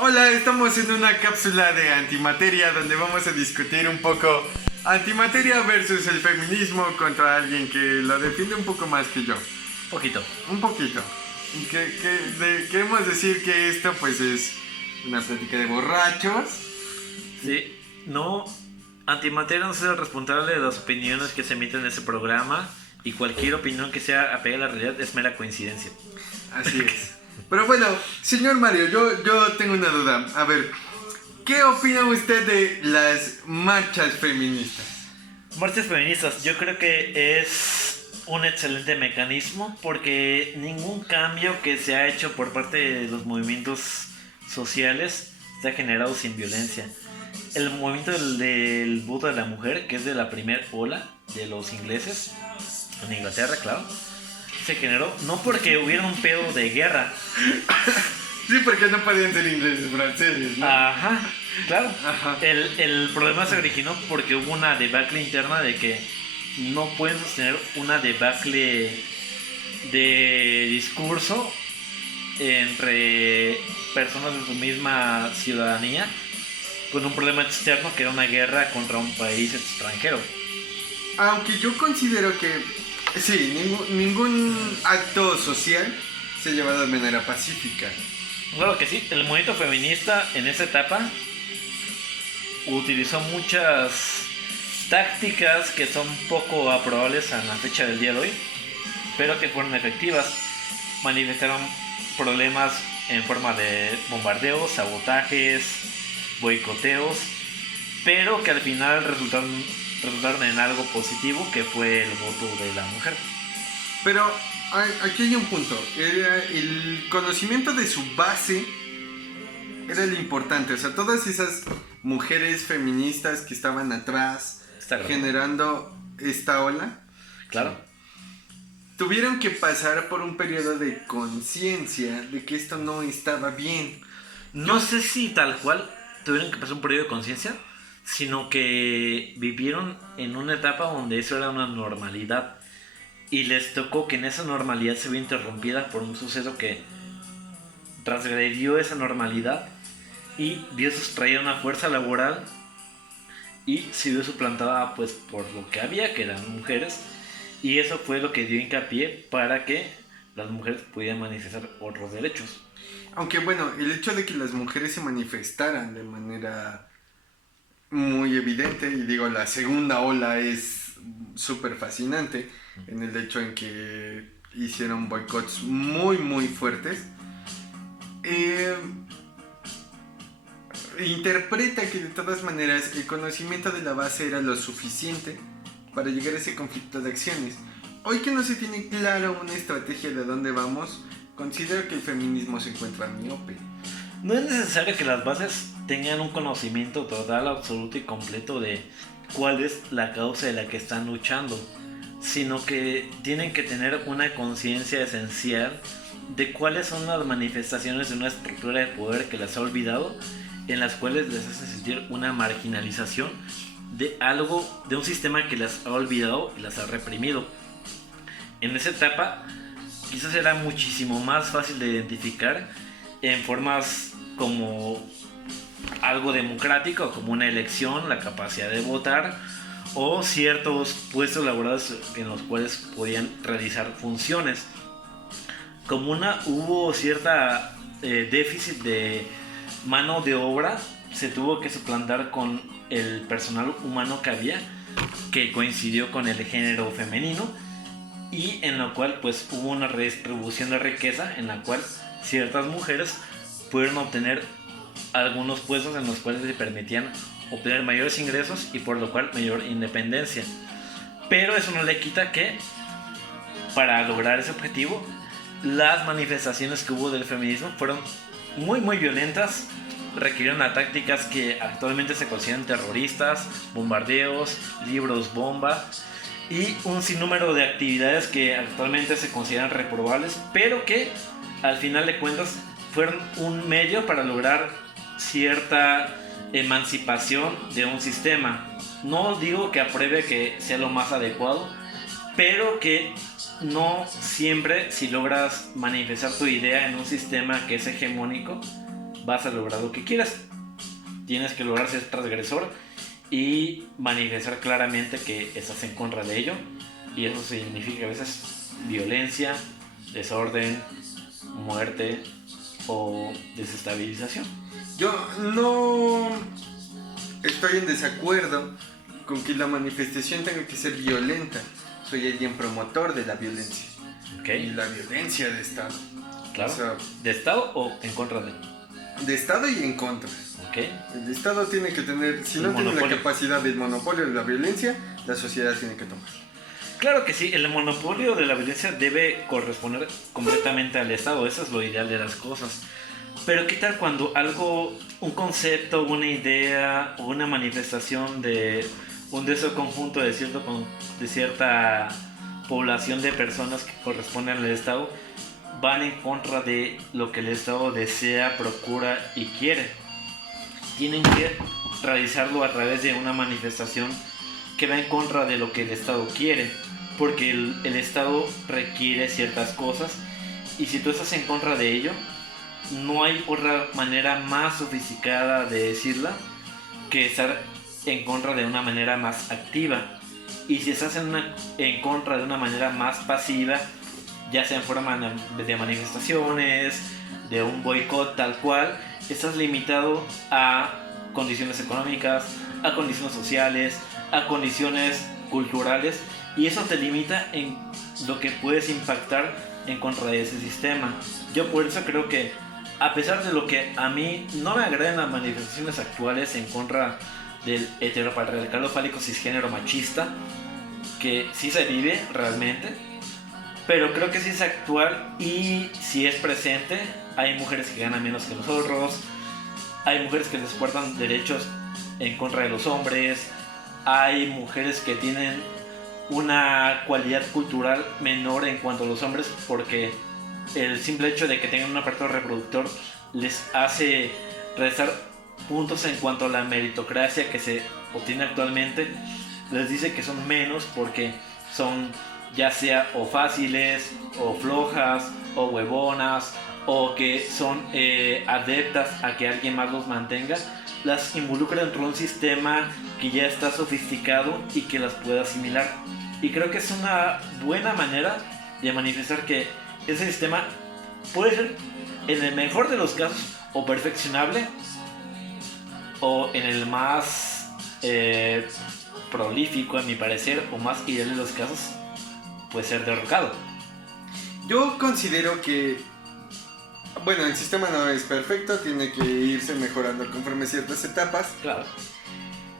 Hola, estamos en una cápsula de antimateria donde vamos a discutir un poco antimateria versus el feminismo contra alguien que lo defiende un poco más que yo. Poquito. Un poquito. Queremos decir que esto pues es una plática de borrachos. Sí. No, Antimateria no es el responsable de las opiniones que se emiten en ese programa y cualquier opinión que sea apegada a la realidad es mera coincidencia. Así es. Pero bueno, señor Mario, yo tengo una duda. A ver, ¿qué opina usted de las marchas feministas? Marchas feministas, yo creo que es un excelente mecanismo porque ningún cambio que se ha hecho por parte de los movimientos sociales se ha generado sin violencia. El movimiento del voto de la mujer, que es de la primera ola de los ingleses, en Inglaterra, claro, se generó no porque hubiera un pedo de guerra. Sí, porque no podían ser ingleses, franceses, ¿no? Ajá, claro. Ajá. El problema se originó porque hubo una debacle interna de que no pueden sostener una debacle de discurso entre personas de su misma ciudadanía con un problema externo que era una guerra contra un país extranjero. Aunque yo considero que sí, ningún acto social se ha llevado de manera pacífica. Claro que sí, el movimiento feminista en esa etapa utilizó muchas tácticas que son poco aprobables a la fecha del día de hoy, pero que fueron efectivas. Manifestaron problemas en forma de bombardeos, sabotajes, boicoteos, pero que al final resultaron en algo positivo, que fue el voto de la mujer. Pero aquí hay un punto. El conocimiento de su base era lo importante. O sea, todas esas mujeres feministas que estaban atrás generando esta ola, Claro. tuvieron que pasar por un periodo de conciencia de que esto no estaba bien. No sé si tal cual tuvieron que pasar un periodo de conciencia, sino que vivieron en una etapa donde eso era una normalidad y les tocó que en esa normalidad se vio interrumpida por un suceso que transgredió esa normalidad y vio sustraída una fuerza laboral y se vio suplantada pues por lo que había, que eran mujeres, y eso fue lo que dio hincapié para que las mujeres pudieran manifestar otros derechos. Aunque bueno, el hecho de que las mujeres se manifestaran de manera muy evidente, y digo, la segunda ola es súper fascinante en el hecho en que hicieron boicots muy fuertes. Interpreta que de todas maneras el conocimiento de la base era lo suficiente para llegar a ese conflicto de acciones. Hoy que no se tiene claro una estrategia de dónde vamos, considero que el feminismo se encuentra miope. No es necesario que las bases tengan un conocimiento total, absoluto y completo de cuál es la causa de la que están luchando, sino que tienen que tener una conciencia esencial de cuáles son las manifestaciones de una estructura de poder que las ha olvidado, en las cuales les hace sentir una marginalización de algo, de un sistema que las ha olvidado y las ha reprimido. En esa etapa quizás era muchísimo más fácil de identificar en formas como algo democrático, como una elección, la capacidad de votar o ciertos puestos laborales en los cuales podían realizar funciones. Como hubo cierta déficit de mano de obra, se tuvo que suplantar con el personal humano que había, que coincidió con el género femenino, y en lo cual pues hubo una redistribución de riqueza en la cual ciertas mujeres pudieron obtener algunos puestos en los cuales les permitían obtener mayores ingresos y por lo cual mayor independencia. Pero eso no le quita que para lograr ese objetivo las manifestaciones que hubo del feminismo fueron muy violentas, requirieron a tácticas que actualmente se consideran terroristas, bombardeos, libros bomba y un sinnúmero de actividades que actualmente se consideran reprobables, pero que al final de cuentas fueron un medio para lograr cierta emancipación de un sistema. No digo que apruebe que sea lo más adecuado, pero que no siempre, si logras manifestar tu idea en un sistema que es hegemónico, vas a lograr lo que quieras. Tienes que lograr ser transgresor y manifestar claramente que estás en contra de ello. Y eso significa a veces violencia, desorden, muerte o desestabilización. Yo no estoy en desacuerdo con que la manifestación tenga que ser violenta. Soy alguien promotor de la violencia. Okay. Y la violencia de Estado. Claro. O sea, ¿de Estado o en contra de? De Estado y en contra. Okay. El Estado tiene que tener, si no tiene la capacidad del monopolio de la violencia, la sociedad tiene que tomar. Claro que sí, el monopolio de la violencia debe corresponder completamente al Estado, eso es lo ideal de las cosas. Pero ¿qué tal cuando algo, un concepto, una idea o una manifestación de un deseo conjunto de cierta población de personas que corresponden al Estado van en contra de lo que el Estado desea, procura y quiere? Tienen que realizarlo a través de una manifestación que va en contra de lo que el Estado quiere, porque el Estado requiere ciertas cosas y si tú estás en contra de ello, no hay otra manera más sofisticada de decirla que estar en contra de una manera más activa. Y si estás en contra de una manera más pasiva, ya sea en forma de manifestaciones, de un boicot tal cual, estás limitado a condiciones económicas, a condiciones sociales, a condiciones culturales, y eso te limita en lo que puedes impactar en contra de ese sistema. Yo por eso creo que, a pesar de lo que a mí no me agradan las manifestaciones actuales en contra del heteropatriarcado fálico cisgénero machista, que sí se vive realmente, pero creo que sí es actual y si es presente. Hay mujeres que ganan menos que nosotros, hay mujeres que les portan derechos en contra de los hombres, hay mujeres que tienen una cualidad cultural menor en cuanto a los hombres porque el simple hecho de que tengan un aparato reproductor les hace restar puntos en cuanto a la meritocracia que se obtiene actualmente. Les dice que son menos porque son ya sea o fáciles o flojas o huevonas o que son adeptas a que alguien más los mantenga. Las involucra dentro de un sistema que ya está sofisticado y que las puede asimilar. Y creo que es una buena manera de manifestar que ese sistema puede ser, en el mejor de los casos, o perfeccionable, o en el más prolífico, a mi parecer, o más ideal de los casos, puede ser derrocado. Yo considero que, bueno, el sistema no es perfecto, tiene que irse mejorando conforme ciertas etapas. Claro.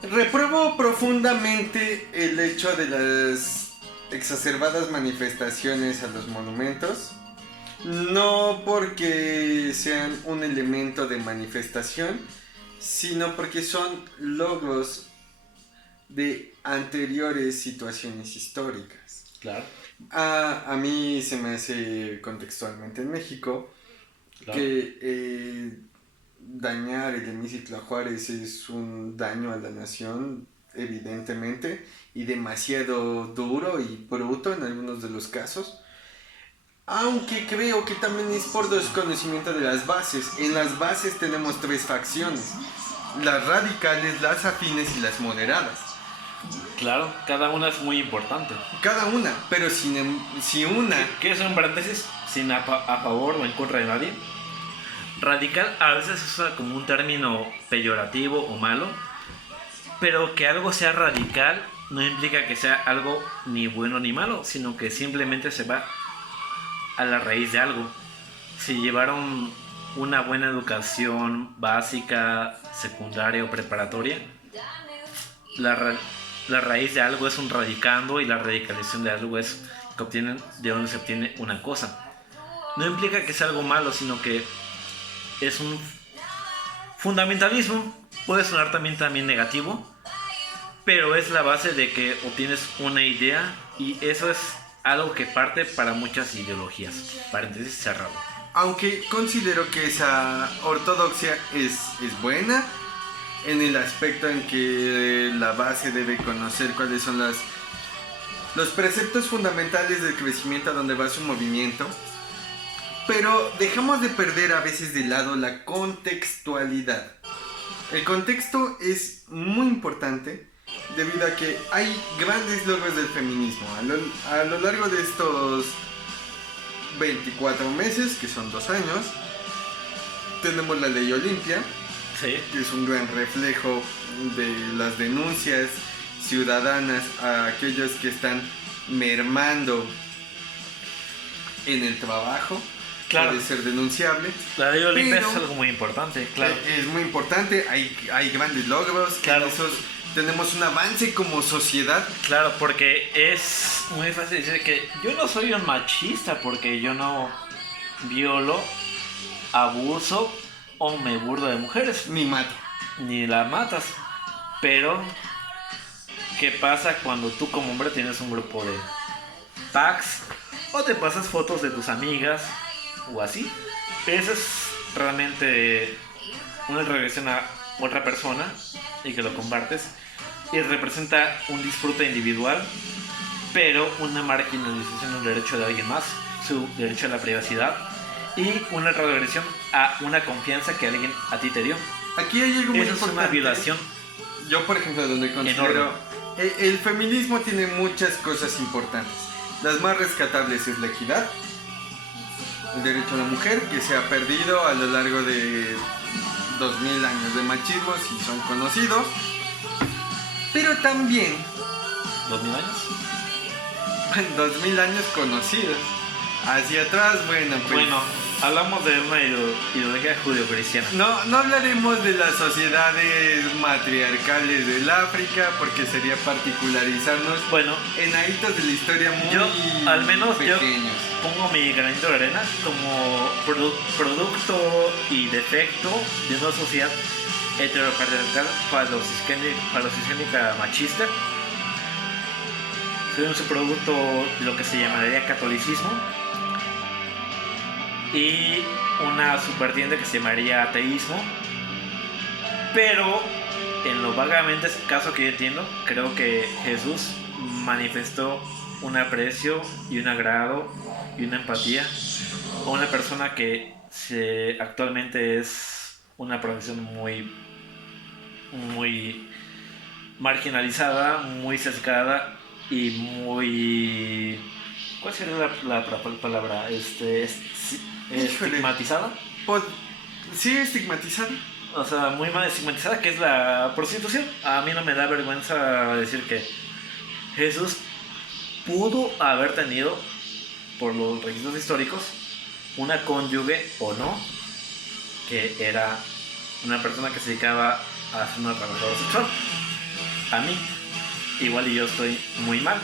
Repruebo profundamente el hecho de las exacerbadas manifestaciones a los monumentos. No porque sean un elemento de manifestación, sino porque son logros de anteriores situaciones históricas. Claro. A mí se me hace contextualmente en México, claro, que dañar el hemiciclo a Juárez es un daño a la nación, evidentemente, y demasiado duro y bruto en algunos de los casos. Aunque creo que también es por desconocimiento de las bases. En las bases tenemos tres facciones: las radicales, las afines y las moderadas. Claro, cada una es muy importante. Cada una, pero si una... ¿Quieres hacer un paréntesis? Sin a favor o en contra de nadie. Radical a veces se usa como un término peyorativo o malo, pero que algo sea radical no implica que sea algo ni bueno ni malo, sino que simplemente se va a la raíz de algo. Si llevaron una buena educación básica, secundaria o preparatoria, la raíz de algo es un radicando, y la radicalización de algo es que obtienen de donde se obtiene una cosa. No implica que sea algo malo, sino que es un fundamentalismo. Puede sonar también negativo, pero es la base de que obtienes una idea, y eso es algo que parte para muchas ideologías. Paréntesis cerrado. Aunque considero que esa ortodoxia es buena, en el aspecto en que la base debe conocer cuáles son los preceptos fundamentales del crecimiento a donde va su movimiento, Pero dejamos de perder a veces de lado la contextualidad. El contexto es muy importante debido a que hay grandes logros del feminismo. A lo largo de estos 24 meses, que son 2 años, tenemos la ley Olimpia, Sí. que es un gran reflejo de las denuncias ciudadanas a aquellos que están mermando en el trabajo. Claro. Puede ser denunciable. La ley Olimpia Pero- es algo muy importante, claro. Es muy importante, hay grandes logros, Claro. en esos tenemos un avance como sociedad. Claro, porque es muy fácil decir que yo no soy un machista porque yo no violo, abuso o me burlo de mujeres, Ni mato. ni las matas. Pero, ¿qué pasa cuando tú como hombre tienes un grupo de packs o te pasas fotos de tus amigas o así? Eso es realmente una regresión a otra persona y que lo compartes y representa un disfrute individual, pero una marginalización del derecho de alguien más, su derecho a la privacidad y una regresión a una confianza que alguien a ti te dio. Aquí hay algo muy Eso es importante. una violación. Yo, por ejemplo, donde considero el feminismo tiene muchas cosas importantes. Las más rescatables es la equidad, el derecho a la mujer, que se ha perdido a lo largo de 2000 años de machismo, si son conocidos. Pero también 2000 años. 2000 años conocidos. Hacia atrás, bueno, pues... Bueno, hablamos de una ideología judio-cristiana. No hablaremos de las sociedades matriarcales del África porque sería particularizarnos Bueno, en hitos de la historia muy yo, al menos pequeños. yo pongo mi granito de arena como producto y defecto de una sociedad heteropatriarcal falocigénica machista. Soy un subproducto de lo que se llamaría catolicismo y una subvertiente que se llamaría ateísmo, pero en lo vagamente escaso que yo entiendo, creo que Jesús manifestó un aprecio y un agrado y una empatía a una persona que actualmente es una profesión muy marginalizada, muy sesgada y muy... ¿Cuál sería la palabra? Estigmatizada. Sí, estigmatizado. O sea, muy mal estigmatizada, que es la prostitución. A mí no me da vergüenza decir que Jesús pudo haber tenido, por los registros históricos, una cónyuge o no, que era una persona que se dedicaba a ser una trabajadora sexual. A mí, igual y yo estoy muy mal.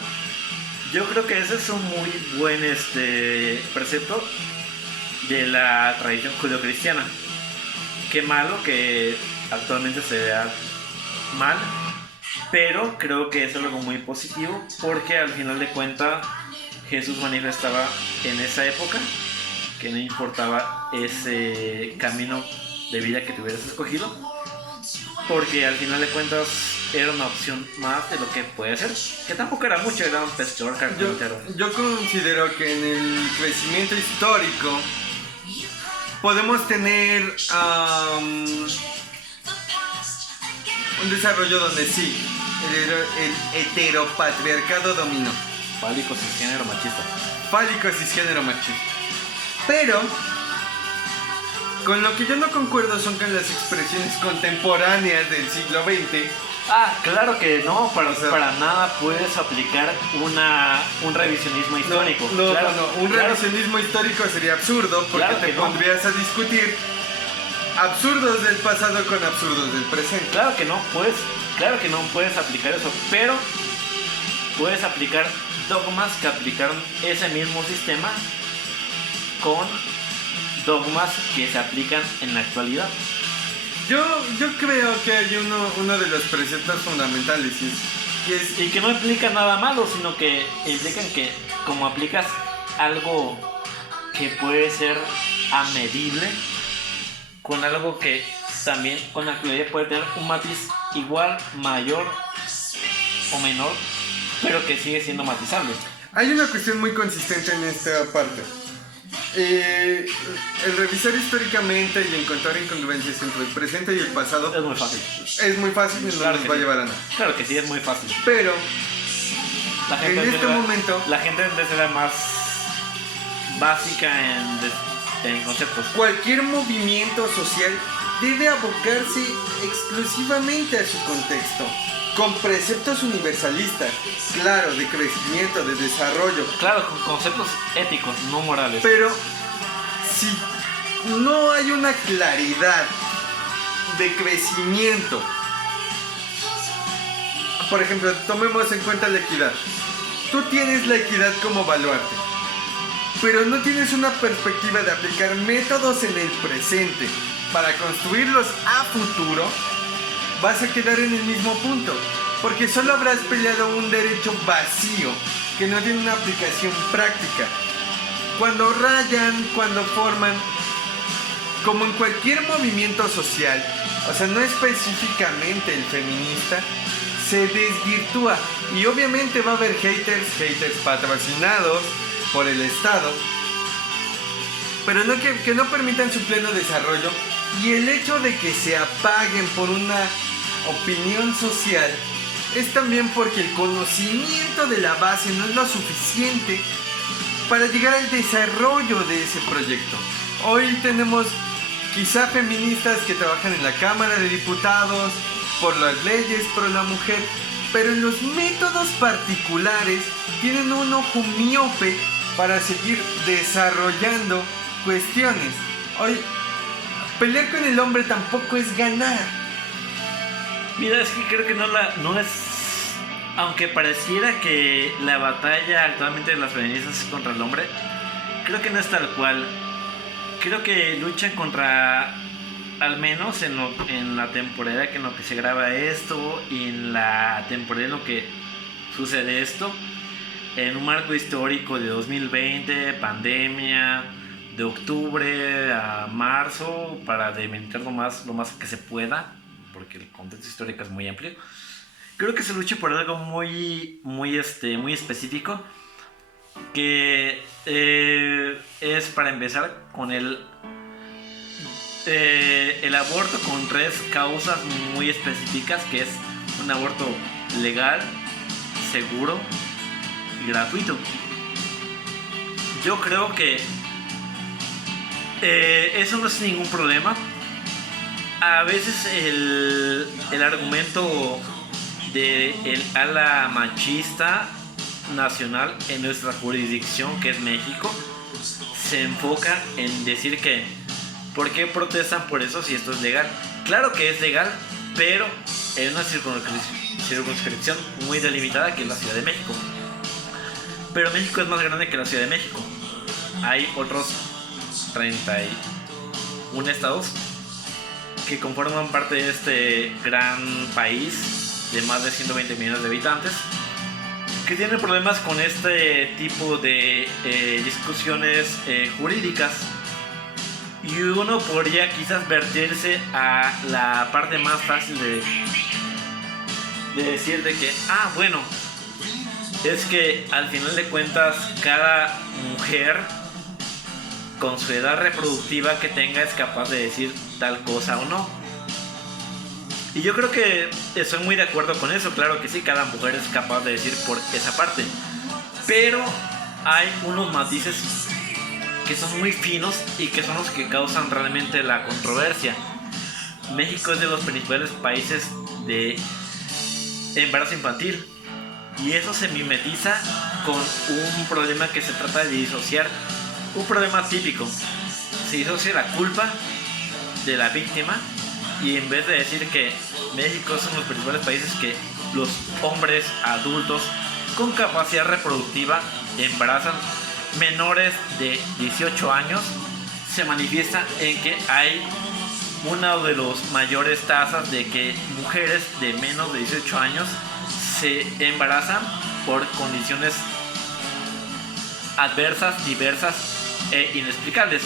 Yo creo que ese es un muy buen precepto de la tradición judeocristiana. Qué malo que actualmente se vea mal, pero creo que es algo muy positivo porque al final de cuentas Jesús manifestaba en esa época que no importaba ese camino de vida que te hubieras escogido, porque al final de cuentas era una opción más de lo que puede ser, que tampoco era mucho, era un pescador carpintero. Yo considero que en el crecimiento histórico podemos tener un desarrollo donde sí, el heteropatriarcado dominó. Fálico, cisgénero, machista. Fálico, cisgénero, machista. Pero con lo que yo no concuerdo son con las expresiones contemporáneas del siglo XX. Ah, claro que no, O sea, para nada puedes aplicar un revisionismo histórico. No, Claro, un claro. revisionismo histórico sería absurdo porque Claro te que no. pondrías a discutir absurdos del pasado con absurdos del presente. Claro que no puedes aplicar eso, pero puedes aplicar dogmas que aplicaron ese mismo sistema con dogmas que se aplican en la actualidad. Yo creo que hay uno de los preceptos fundamentales Y que no implica nada malo, sino que implican que como aplicas algo que puede ser amedible con algo que también con la actualidad puede tener un matiz igual, mayor o menor, pero que sigue siendo matizable. hay una cuestión muy consistente en esta parte. el revisar históricamente y encontrar incongruencias entre el presente y el pasado Es muy fácil. es muy fácil y no Claro nos que va a sí. llevar a nada. Claro que sí, es muy fácil. Pero La en antes este era- momento, La gente antes era más básica en conceptos. cualquier movimiento social debe abocarse exclusivamente a su contexto, con preceptos universalistas, claro, de crecimiento, de desarrollo. Claro, con conceptos éticos, no morales. Pero si no hay una claridad de crecimiento, por ejemplo, tomemos en cuenta la equidad. Tú tienes la equidad como baluarte, pero no tienes una perspectiva de aplicar métodos en el presente para construirlos a futuro, vas a quedar en el mismo punto, porque solo habrás peleado un derecho vacío que no tiene una aplicación práctica. Cuando rayan, cuando forman, como en cualquier movimiento social, o sea, no específicamente el feminista, se desvirtúa. Y obviamente va a haber haters patrocinados por el Estado, pero no que no permitan su pleno desarrollo. Y el hecho de que se apaguen por una opinión social es también porque el conocimiento de la base no es lo suficiente para llegar al desarrollo de ese proyecto. Hoy tenemos quizá feministas que trabajan en la Cámara de Diputados por las leyes pro la mujer, pero en los métodos particulares tienen un ojo miope para seguir desarrollando cuestiones. Hoy pelear con el hombre tampoco es ganar. Mira, es que creo que no es. Aunque pareciera que la batalla actualmente de las feministas es contra el hombre, creo que no es tal cual. Creo que luchan contra, al menos en la temporada en lo que se graba esto y en la temporada en lo que sucede esto, en un marco histórico de 2020, pandemia, de octubre a marzo, para delimitar lo más que se pueda, porque el contexto histórico es muy amplio. Creo que se lucha por algo muy específico, que es, para empezar, con el aborto con 3 causas muy específicas, que es un aborto legal, seguro y gratuito. Yo creo que eso no es ningún problema. A veces el argumento del ala machista nacional en nuestra jurisdicción, que es México, se enfoca en decir que ¿por qué protestan por eso si esto es legal? Claro que es legal, pero en una circunscripción muy delimitada, que es la Ciudad de México. Pero México es más grande que la Ciudad de México. Hay otros 31 estados que conforman parte de este gran país de más de 120 millones de habitantes, que tienen problemas con este tipo de discusiones jurídicas. Y uno podría quizás vertirse a la parte más fácil de decir de que, bueno, es que al final de cuentas cada mujer con su edad reproductiva que tenga es capaz de decir tal cosa o no. Y yo creo que estoy muy de acuerdo con eso. Claro que sí, cada mujer es capaz de decir por esa parte, pero hay unos matices que son muy finos y que son los que causan realmente la controversia. México es de los principales países de embarazo infantil, y eso se mimetiza con un problema que se trata de disociar, un problema típico. Se disocia la culpa de la víctima, y en vez de decir que México son los principales países que los hombres adultos con capacidad reproductiva embarazan menores de 18 años, se manifiesta en que hay una de las mayores tasas de que mujeres de menos de 18 años se embarazan por condiciones adversas, diversas e inexplicables.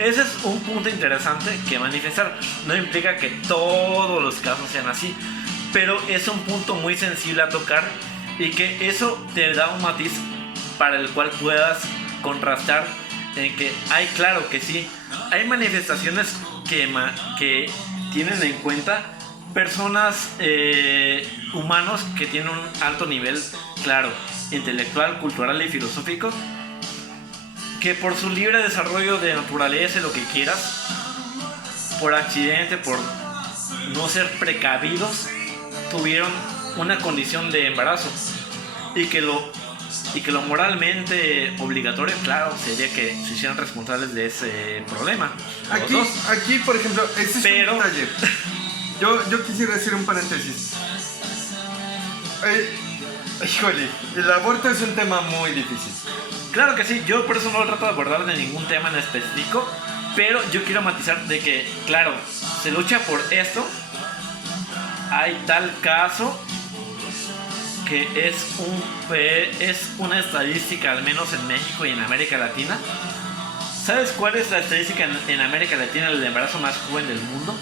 Ese es un punto interesante que manifestar. No implica que todos los casos sean así, pero es un punto muy sensible a tocar, y que eso te da un matiz para el cual puedas contrastar en que hay, claro que sí, hay manifestaciones que tienen en cuenta personas, humanos que tienen un alto nivel, claro, intelectual, cultural y filosófico, que por su libre desarrollo de naturaleza y lo que quieras, por accidente, por no ser precavidos, tuvieron una condición de embarazo, y que lo moralmente obligatorio, claro, sería que se hicieran responsables de ese problema. Aquí, por ejemplo, ese es Pero... un detalle. Yo quisiera hacer un paréntesis. Híjole, el aborto es un tema muy difícil. Claro que sí, yo por eso no lo trato de abordar de ningún tema en específico, pero yo quiero matizar de que, claro, se lucha por esto. Hay tal caso que es una estadística, al menos en México y en América Latina. ¿Sabes cuál es la estadística en América Latina del embarazo más joven del mundo?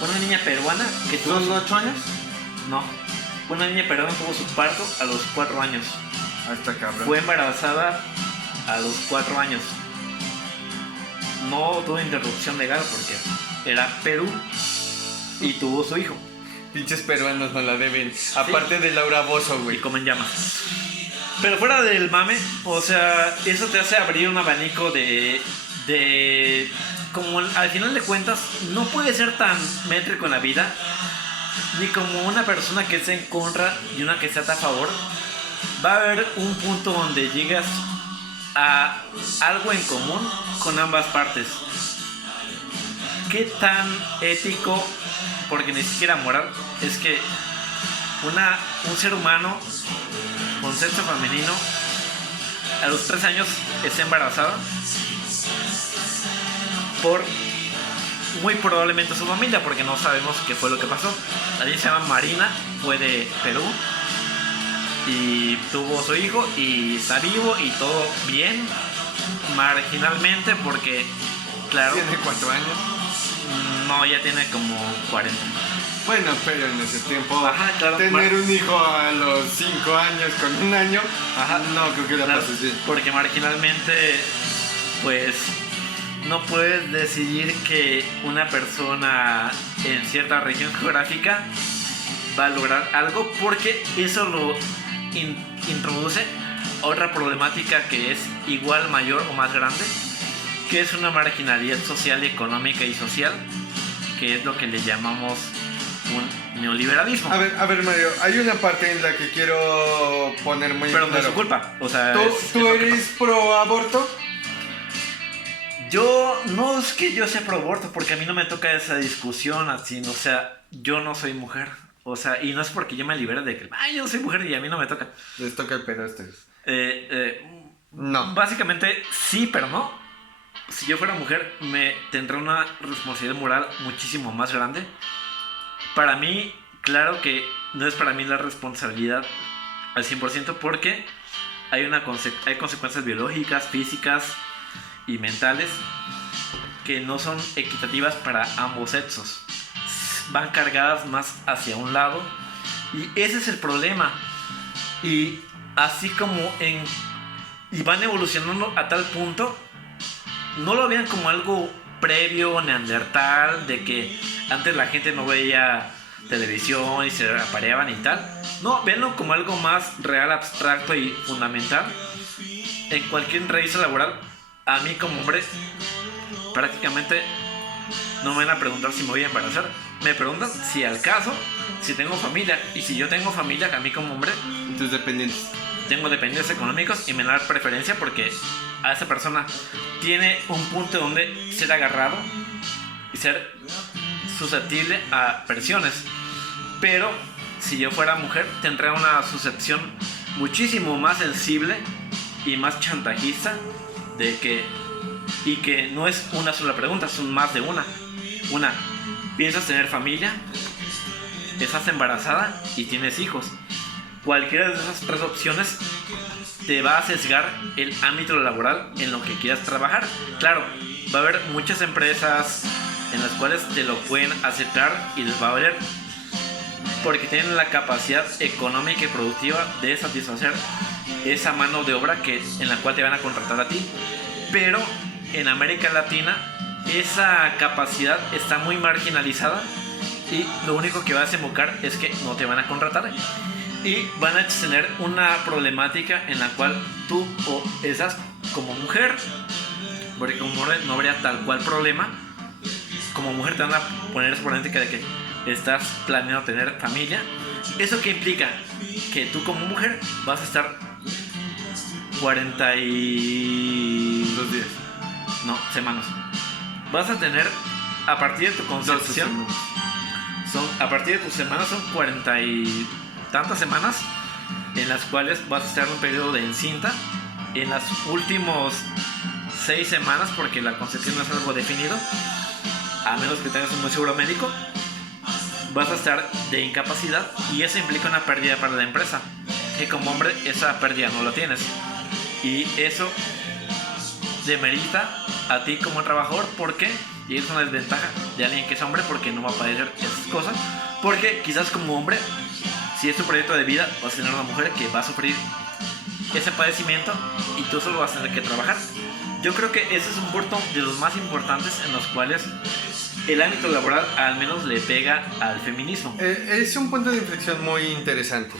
Una niña peruana que tuvo... ¿Son 8 años? No, una niña peruana tuvo su parto a los 4 años. Hasta cabrón. Fue embarazada a los 4 años. No tuvo interrupción legal porque era Perú y tuvo su hijo. Pinches peruanos no la deben. Aparte de Laura Bozzo, Y güey. comen llamas. Pero fuera del mame, o sea, eso te hace abrir un abanico de como al final de cuentas no puede ser tan métrico en la vida, ni como una persona que esté en contra y una que esté a favor. Va a haber un punto donde llegas a algo en común con ambas partes. ¿Qué tan ético, porque ni siquiera moral, es que un ser humano con sexo femenino a los 3 años esté embarazada por muy probablemente su familia, porque no sabemos qué fue lo que pasó? La niña se llama Marina, fue de Perú y tuvo su hijo y está vivo y todo bien, marginalmente, porque claro, ¿Tiene 4 años? no, ya tiene como 40. Bueno, pero en ese tiempo, Ajá, claro. tener un hijo a los 5 años con 1 año, Ajá. no creo que la Claro, pases bien. porque marginalmente, pues, no puedes decidir que una persona en cierta región geográfica va a lograr algo, porque eso lo introduce otra problemática que es igual, mayor o más grande, que es una marginalidad social, económica y social, que es lo que le llamamos un neoliberalismo. A ver, Mario, hay una parte en la que quiero poner muy Pero no es claro. su culpa, o sea, ¿Tú lo que eres pro aborto? Yo no es que yo sea pro aborto, porque a mí no me toca esa discusión así, o sea, yo no soy mujer, o sea, y no es porque yo me libere de que, yo soy mujer y a mí no me toca. Les toca el pedo a ustedes. No. Básicamente sí, pero no. Si yo fuera mujer, me tendré una responsabilidad moral muchísimo más grande. Para mí, claro que no es para mí la responsabilidad al 100%, porque hay consecuencias biológicas, físicas y mentales que no son equitativas para ambos sexos. Van cargadas más hacia un lado, y ese es el problema. Y así como y van evolucionando a tal punto, no lo vean como algo previo, neandertal, de que antes la gente no veía televisión y se apareaban y tal. No, véanlo como algo más real, abstracto y fundamental. En cualquier entrevista laboral, a mí como hombre, prácticamente no me van a preguntar si me voy a embarazar. Me preguntan si al caso, si tengo familia. Y si yo tengo familia, a mí como hombre, Tus dependientes. tengo dependientes económicos y me dan preferencia porque a esa persona tiene un punto donde ser agarrado y ser susceptible a presiones. Pero si yo fuera mujer, tendría una suscepción muchísimo más sensible y más chantajista y que no es una sola pregunta, son más de una. ¿Piensas tener familia? ¿Estás embarazada y tienes hijos? Cualquiera de esas 3 opciones te va a sesgar el ámbito laboral en lo que quieras trabajar. Claro, va a haber muchas empresas en las cuales te lo pueden aceptar y les va a valer, porque tienen la capacidad económica y productiva de satisfacer esa mano de obra en la cual te van a contratar a ti. pero en América Latina esa capacidad está muy marginalizada y lo único que vas a desembocar es que no te van a contratar y van a tener una problemática en la cual tú o estás como mujer, porque como hombre no habría tal cual problema. Como mujer te van a poner esa problemática de que estás planeando tener familia. ¿Eso qué implica? Que tú como mujer vas a estar 2 días. No, semanas. Vas a tener, a partir de tu concepción, a partir de tus semanas son 40 y tantas semanas en las cuales vas a estar en un periodo de encinta. En las últimos 6 semanas, porque la concepción no es algo definido, a menos que tengas un muy seguro médico, vas a estar de incapacidad y eso implica una pérdida para la empresa, que como hombre esa pérdida no la tienes y eso demerita a ti como trabajador, porque y es una desventaja de alguien que es hombre, porque no va a padecer esas cosas, porque quizás como hombre, si es tu proyecto de vida, vas a tener una mujer que va a sufrir ese padecimiento y tú solo vas a tener que trabajar. Yo creo que ese es un punto de los más importantes en los cuales el ámbito laboral al menos le pega al feminismo. Es un punto de inflexión muy interesante.